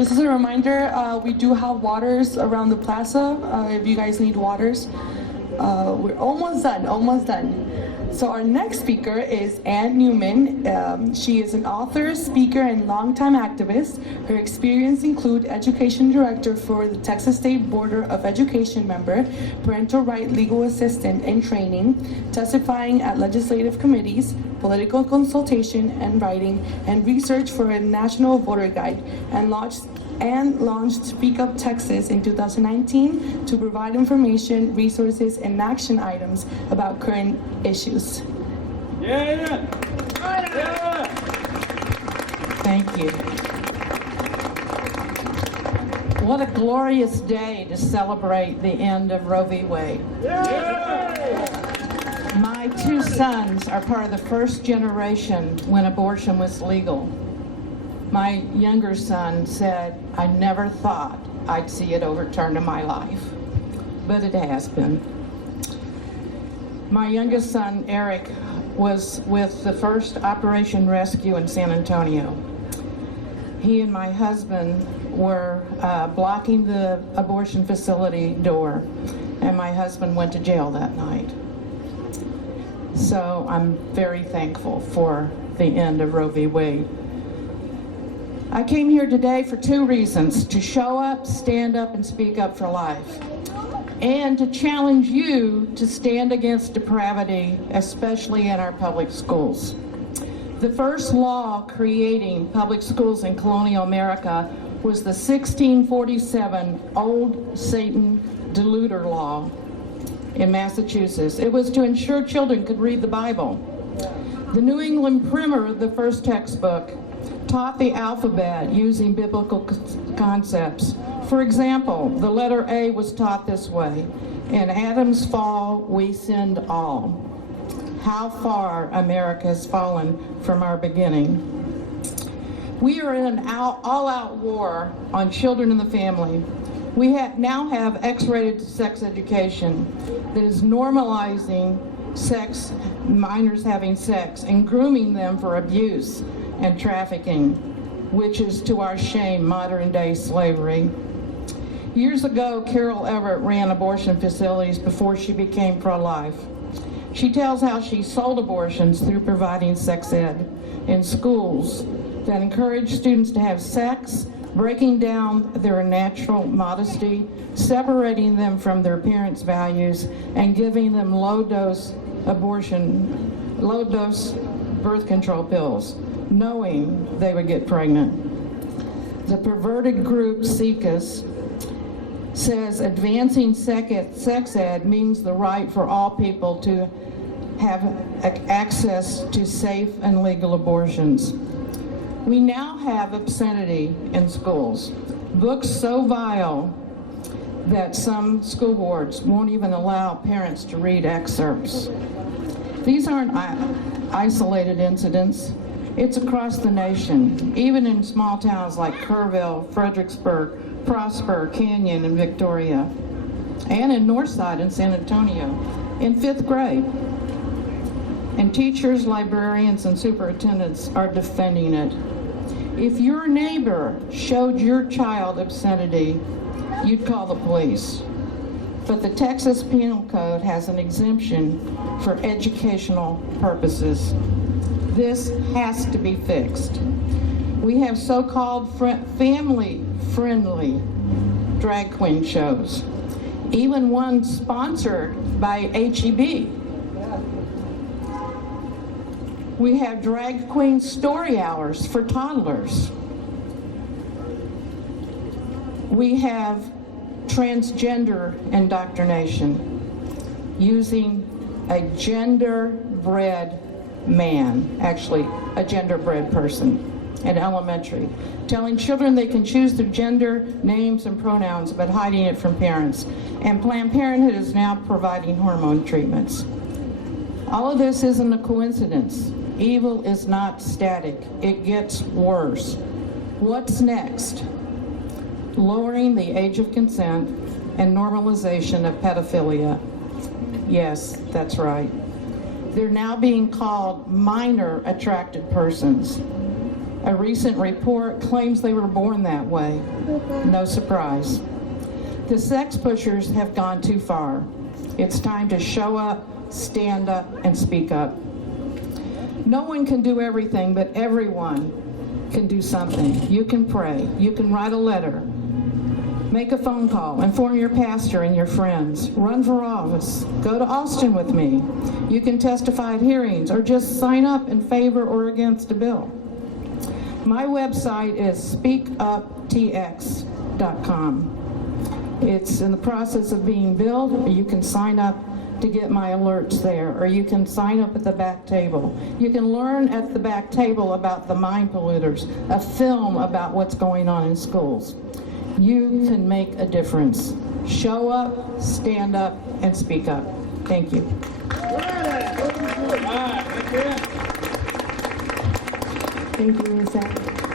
Just as a reminder, we do have waters around the plaza if you guys need waters. We're almost done. So our next speaker is Newman. She is an author, speaker, and longtime activist. Her experience include education director for the Texas State Board of Education member, parental right legal assistant in training, testifying at legislative committees, political consultation and writing, and research for a national voter guide, and launched Speak Up Texas in 2019 to provide information, resources, and action items about current issues. Yeah. Thank you. What a glorious day to celebrate the end of Roe v. Wade. My two sons are part of the first generation when abortion was legal. My younger son said, "I never thought I'd see it overturned in my life," but it has been. My youngest son, Eric, was with the first Operation Rescue in San Antonio. He and my husband were blocking the abortion facility door, and my husband went to jail that night. So I'm very thankful for the end of Roe v. Wade. I came here today for two reasons: to show up, stand up, and speak up for life, and to challenge you to stand against depravity, especially in our public schools. The first law creating public schools in colonial America was the 1647 Old Satan Deluder Law in Massachusetts. It was to ensure children could read the Bible. The New England Primer, the first textbook, taught the alphabet using biblical concepts. For example, the letter A was taught this way: "In Adam's fall, we sinned all." How far America has fallen from our beginning. We are in an all-out war on children and the family. We now have X-rated sex education that is normalizing sex, minors having sex, and grooming them for abuse and trafficking, which is, to our shame, modern-day slavery. Years ago, Carol Everett ran abortion facilities before she became pro-life. She tells how she sold abortions through providing sex ed in schools that encourage students to have sex, breaking down their natural modesty, separating them from their parents' values, and giving them low-dose birth control pills, knowing they would get pregnant. The perverted group SECUS says advancing sex ed means the right for all people to have access to safe and legal abortions. We now have obscenity in schools, books so vile that some school boards won't even allow parents to read excerpts. These aren't isolated incidents. It's across the nation, even in small towns like Kerrville, Fredericksburg, Prosper, Canyon, and Victoria, and in Northside and San Antonio, in 5th grade. And teachers, librarians, and superintendents are defending it. If your neighbor showed your child obscenity, you'd call the police. But the Texas Penal Code has an exemption for educational purposes. This has to be fixed. We have so-called family-friendly drag queen shows, even one sponsored by HEB. We have drag queen story hours for toddlers. We have transgender indoctrination using a gender-bred man, actually a gender-bred person in elementary, telling children they can choose their gender, names, and pronouns, but hiding it from parents. And Planned Parenthood is now providing hormone treatments. All of this isn't a coincidence. Evil is not static. It gets worse. What's next? Lowering the age of consent and normalization of pedophilia. Yes, that's right. They're now being called minor attracted persons. A recent report claims they were born that way. No surprise. The sex pushers have gone too far. It's time to show up, stand up, and speak up. No one can do everything, but everyone can do something. You can pray. You can write a letter. Make a phone call. Inform your pastor and your friends. Run for office. Go to Austin with me. You can testify at hearings or just sign up in favor or against a bill. My website is speakuptx.com. It's in the process of being built. You can sign up to get my alerts there, or you can sign up at the back table. You can learn at the back table about the mind polluters, a film about what's going on in schools. You can make a difference. Show up, stand up, and speak up. Thank you. Thank you, Ms. Zach.